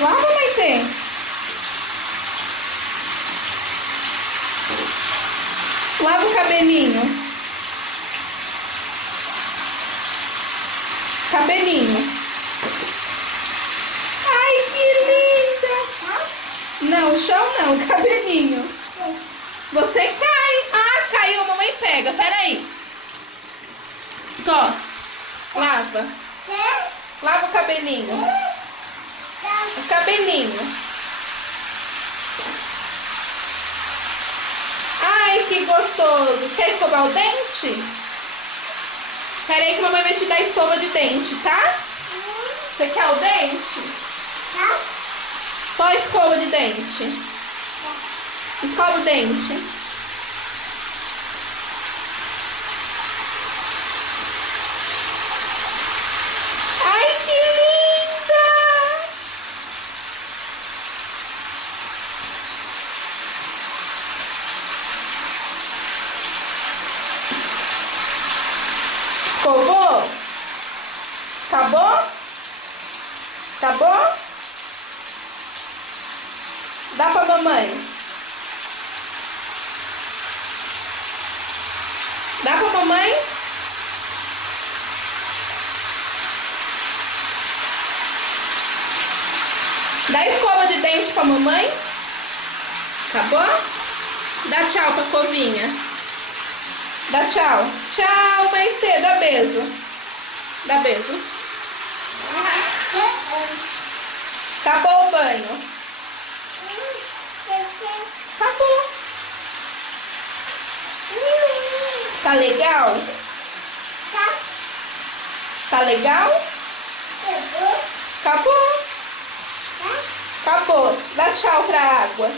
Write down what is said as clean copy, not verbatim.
Lava, Maitê. Lava o cabelinho. Cabelinho. Ai, que linda. Não, o chão não, cabelinho. Você cai. Ah, caiu, a mamãe pega. Peraí. Ó, lava. Lava o cabelinho. O cabelinho. Ai, que gostoso. Quer escovar o dente? Peraí que a mamãe vai te dar escova de dente, tá? Você quer o dente? Só escova de dente. Escova o dente. Ai, que linda! Escovou? Acabou? Acabou? Dá pra mamãe. Dá pra mamãe? Dá escova de dente pra mamãe. Acabou? Dá tchau pra Covinha. Dá tchau. Tchau, Maitê. Dá beijo. Dá beijo. Acabou o banho. Acabou. Tá legal? Tá legal? Acabou. Acabou. Dá tchau pra água.